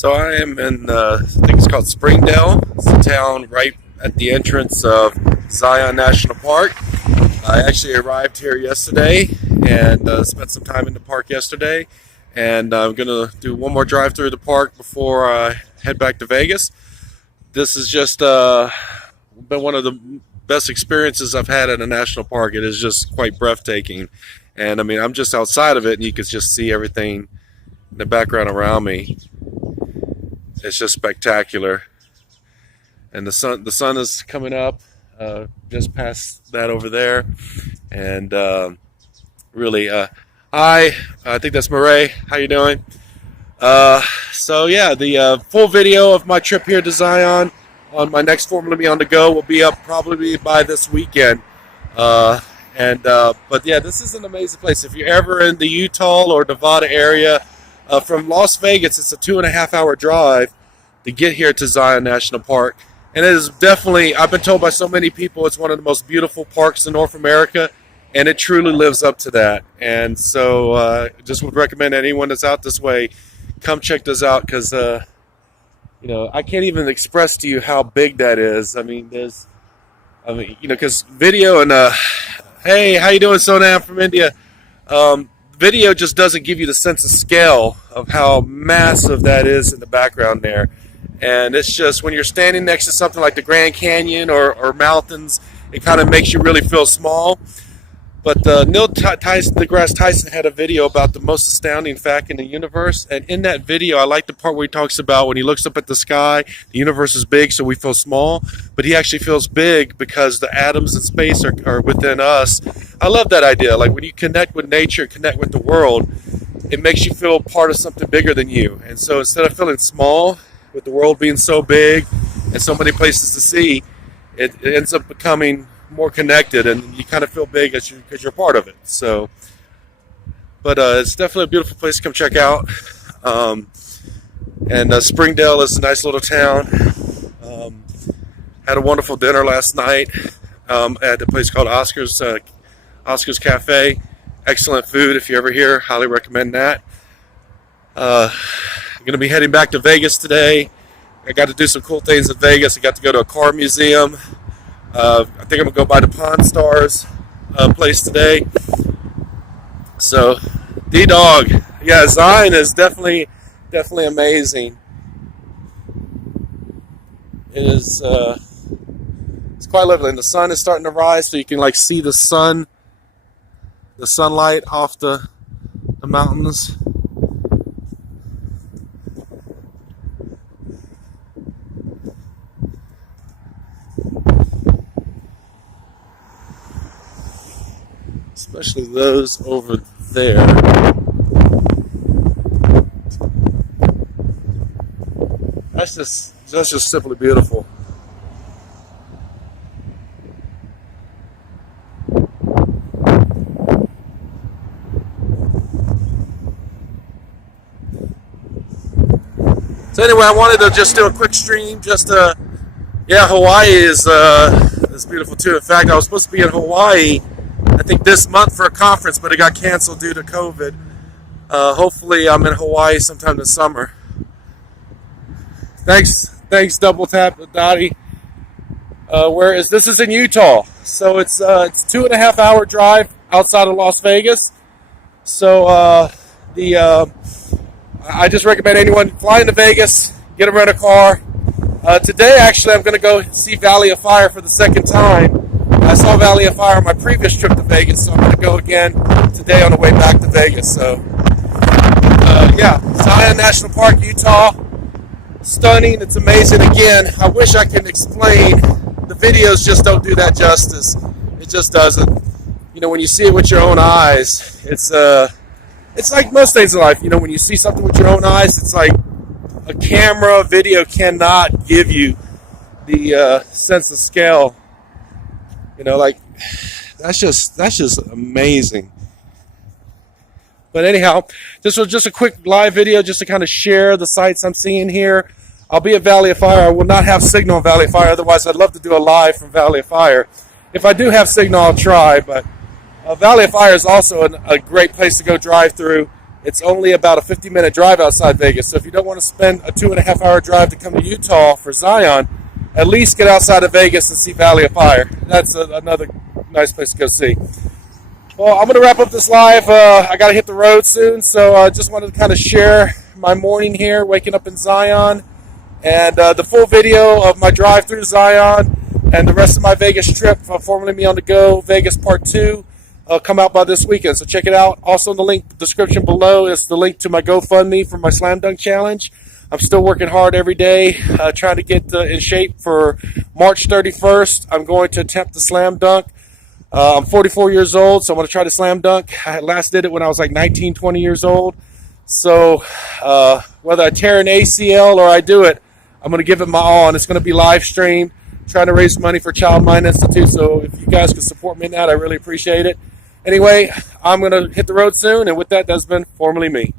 So I am in, I think it's called Springdale. It's a town right at the entrance of Zion National Park. I actually arrived here yesterday and spent some time in the park yesterday. And I'm going to do one more drive through the park before I head back to Vegas. This has just been one of the best experiences I've had at a national park. It is just quite breathtaking. And I mean, I'm just outside of it and you can just see everything in the background around me. It's just spectacular. And the sun is coming up just past that over there. And really, hi, I think that's Murray. How you doing? So yeah, the full video of my trip here to Zion on my next FormerlyME on the go will be up probably by this weekend. But yeah, this is an amazing place. If you're ever in the Utah or Nevada area, from Las Vegas, it's a 2.5-hour drive to get here to Zion National Park. And it is definitely, I've been told by so many people, it's one of the most beautiful parks in North America, and it truly lives up to that. And so just would recommend anyone that's out this way, come check this out, because you know, I can't even express to you how big that is. I mean, you know, because video and hey, how you doing, Sonam from India? Video just doesn't give you the sense of scale of how massive that is in the background there. And it's just, when you're standing next to something like the Grand Canyon or mountains, it kind of makes you really feel small. But Neil deGrasse Tyson had a video about the most astounding fact in the universe. And in that video, I like the part where he talks about when he looks up at the sky, the universe is big, so we feel small. But he actually feels big because the atoms in space are within us. I love that idea. Like, when you connect with nature, connect with the world, it makes you feel part of something bigger than you. And so instead of feeling small, with the world being so big and so many places to see, it ends up becoming more connected, and you kind of feel big because you're part of it. So, but it's definitely a beautiful place to come check out. And Springdale is a nice little town. Had a wonderful dinner last night at a place called Oscar's Cafe. Excellent food. If you're ever here, highly recommend that. I'm going to be heading back to Vegas today. I got to do some cool things in Vegas. I got to go to a car museum. I think I'm going to go by the Pawn Stars place today. So, D-Dog. Yeah, Zion is definitely amazing. It is, it's quite lovely. And the sun is starting to rise, so you can like see the sunlight off the mountains. Especially those over there. That's just simply beautiful. So anyway, I wanted to just do a quick stream. Yeah, Hawaii is beautiful too. In fact, I was supposed to be in Hawaii, I think this month, for a conference, but it got canceled due to COVID. Hopefully I'm in Hawaii sometime this summer. Thanks Double Tap Dottie. Where is this? Is in Utah. So it's 2.5-hour drive outside of Las Vegas. So I just recommend anyone flying to Vegas, get a rental car. Today actually I'm going to go see Valley of Fire for the second time. I saw Valley of Fire on my previous trip to Vegas, so I'm going to go again today on the way back to Vegas. So, yeah, Zion National Park, Utah, stunning. It's amazing. Again, I wish I could explain. The videos just don't do that justice. It just doesn't. You know, when you see it with your own eyes, it's like most things in life. You know, when you see something with your own eyes, it's like a camera, video cannot give you the sense of scale. You know, like, that's just amazing. But anyhow, this was just a quick live video just to kind of share the sights I'm seeing here. I'll be at Valley of Fire. I will not have signal in Valley of Fire. Otherwise, I'd love to do a live from Valley of Fire. If I do have signal, I'll try. But Valley of Fire is also a great place to go drive through. It's only about a 50-minute drive outside Vegas. So if you don't want to spend a 2.5-hour drive to come to Utah for Zion, at least get outside of Vegas and see Valley of Fire. That's another nice place to go see. Well, I'm going to wrap up this live. I got to hit the road soon, so I just wanted to kind of share my morning here, waking up in Zion, and the full video of my drive through Zion and the rest of my Vegas trip for Formerly Me on the Go, Vegas Part 2, come out by this weekend. So check it out. Also in the link description below is the link to my GoFundMe for my Slam Dunk Challenge. I'm still working hard every day, trying to get in shape for March 31st. I'm going to attempt the Slam Dunk. I'm 44 years old, so I'm going to try to slam dunk. I last did it when I was like 19, 20 years old. So whether I tear an ACL or I do it, I'm going to give it my all, and it's going to be live streamed, trying to raise money for Child Mind Institute. So if you guys can support me in that, I really appreciate it. Anyway, I'm going to hit the road soon, and with that, that's been Formerly Me.